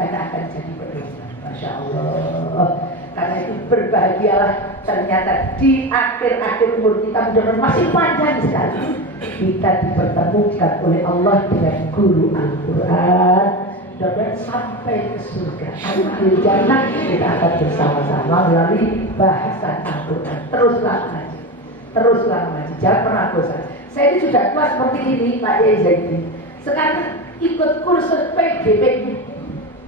karena akan jadi pedoman. Masya Allah. Karena itu berbahagialah ternyata di akhir-akhir umur kita mudah-mudahan masih panjang sekali. kita dipertemukan oleh Allah dengan guru Al-Quran dan sampai ke surga. Akhir jannah kita akan bersama-sama melalui bahasan Al-Quran. Teruslah ngaji, jangan pernah bosan. Saya ini sudah tua seperti ini Pak Yai Zaidi. Sekarang ikut kursus PGP,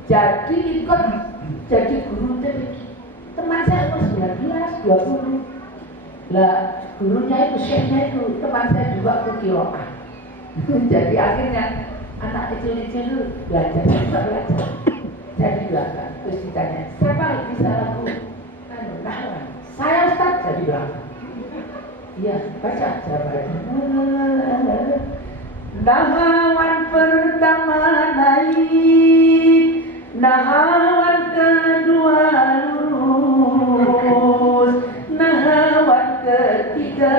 jadi guru TPG. Teman saya umur 19, 20. Lah gurunya itu, syekhnya itu teman saya juga ke Kiroah. Jadi akhirnya anak kecil-kecil belajar, saya juga belajar. Saya di belakang, terus ditanya, siapa yang bisa lagu Nahwan? Saya Ustaz, saya di belakang. Iya, baca, saya baca. Nahwan pertama naik, Nahwan kedua lurus, Nahwan ketiga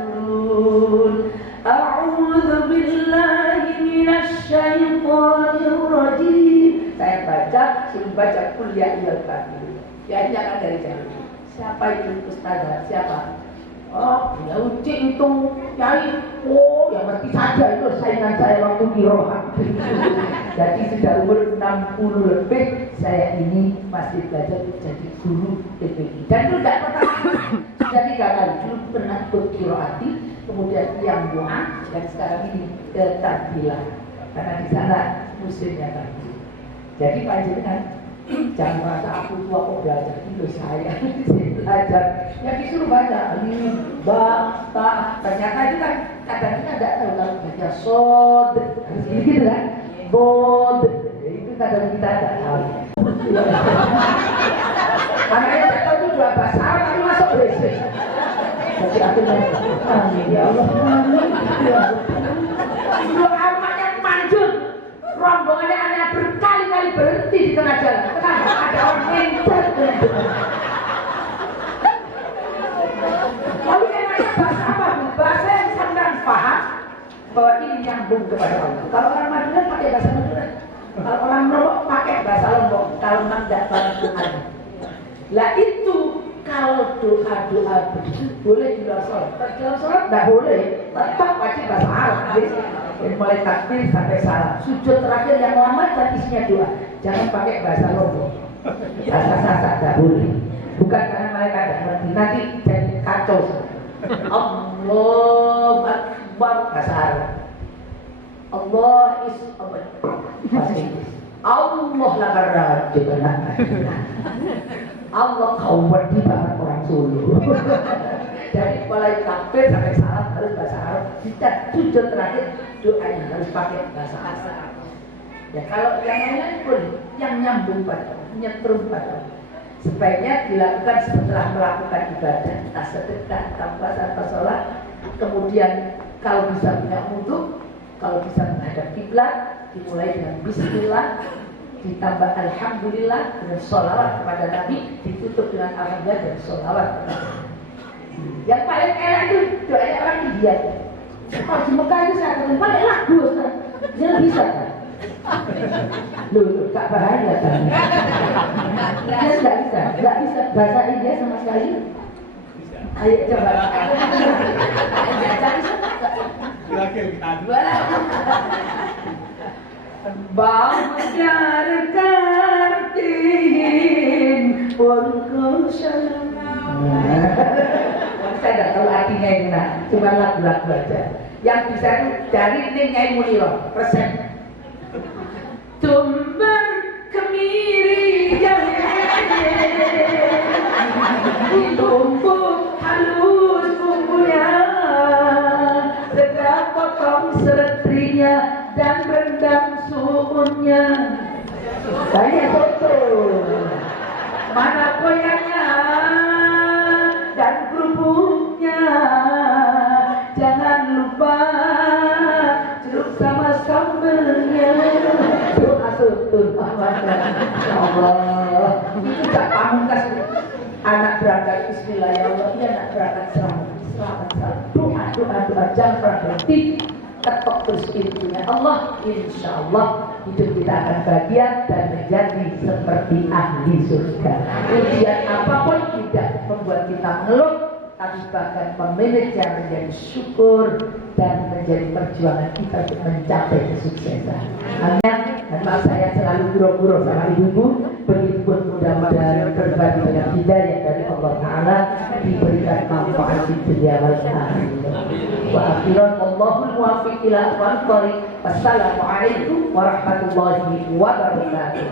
turun. A'udzu billahi minasyaitonir rajim. Saya baca, suruh baca Qul ya ayyuhal kafirun. Ya jangan dari jauh. Siapa itu ustazah? Siapa? Oh, ya uji itu Yai. Oh, ya mesti saja itu saingan saya waktu kiroah. Jadi sudah umur 60 lebih, saya ini masih belajar jadi guru PPI. Dan itu tidak pertama, sudah 3 kali. Dulu pernah ikut kiroati, kemudian yang doa, dan sekarang ini ke Tarbilah. Karena di sana musimnya tadi. Jadi panjenengan jangan merasa aku tua kok belajar, itu saya belajar. Ya disuruh baca ini bata, ternyata itu kan kadang kita tidak tahu kalau baca sod, gitu kan, bod, itu kadang kita tidak tahu. Makanya saya tahu itu 2 bahasa Arab tapi masuk WC. Jadi akhirnya, ya Allah, doa yang manjur. Rombongannya aneh berkali-kali berhenti di tengah jalan. Kenapa? Ada orang ngentot. Lalu enaknya bahasa apa? Bahasa yang sampean paham bahwa ini nyambung kepada Allah. Kalau orang Madura pakai bahasa Madura. Kalau orang Lombok pakai bahasa Lombok. Kalau tidak bahasa Tuhan. Lah itu kalau doa-doa begitu boleh di dalam sholat. Di dalam sholat tidak boleh. Tetap wajib bahasa Arab. Jadi mulai takbir sampai salam. Sujud terakhir yang lama dan isinya doa. Jangan pakai bahasa Lombok. Bahasa Sasak tidak boleh. Bukan karena mereka tidak ngerti. Nanti jadi kacau. Allahu Akbar bahasa Arab. Allah is bahasa Inggris. Allah lakarrat juga nak. Allah kawat di banget orang Solo. Dari mulai takbir sampai salam harus bahasa Arab. Tidak sujud terakhir doanya harus pakai bahasa Arab. Ya kalau yang lain pun yang nyambung pada, nyetrum pada. Sebaiknya dilakukan setelah melakukan ibadah, entah sedekah, entah puasa, entah sholat. Kemudian kalau bisa punya wudu, kalau bisa menghadap kiblat, dimulai dengan Bismillah. Ditambah Alhamdulillah dengan sholawat kepada Nabi, ditutup dengan Alhamdulillah dan sholawat kepada Nabi. Yang paling enak itu doanya orang India. Kalau di Mekah itu saya katakan paling lagu, dia bisa kan? Loh, gak bahaya kan? Dia nggak bisa bahasa India sama sekali. Ayo coba. Bangsyar kartin Unku salam. Saya tidak tahu artinya ini, cuma lagu-lagu aja. Yang bisa dari Nyai Mulyo resep. Tumbar kemiri jahe, ditumpuk halus bumbunya, segera potong seretrinya dan rendam suunnya. Saya foto mana koyaknya dan kerupuknya. Jangan lupa jeruk sama sambelnya. Doa sutun Allah. Itu tak pamungkas. Anak berangkat Bismillah ya Allah. Iya anak berangkat selamat. Doa jangan pernah berhenti. Ketok terus pintunya Allah, insya Allah hidup kita akan bahagia dan menjadi seperti ahli surga. Ujian apapun tidak membuat kita mengeluh, tapi bahkan memanage yang menjadi syukur dan menjadi perjuangan kita untuk mencapai kesuksesan. Hanya dan maaf saya selalu buru-buru sama ibu-ibu, begitupun mudah-mudahan berbagi dengan hidayah dari Allah Ta'ala diberikan manfaat di dunia wal akhirat. Wa akhirat Allahul muwaffiq ila aqwamit thoriq. Wassalamualaikum warahmatullahi wabarakatuh.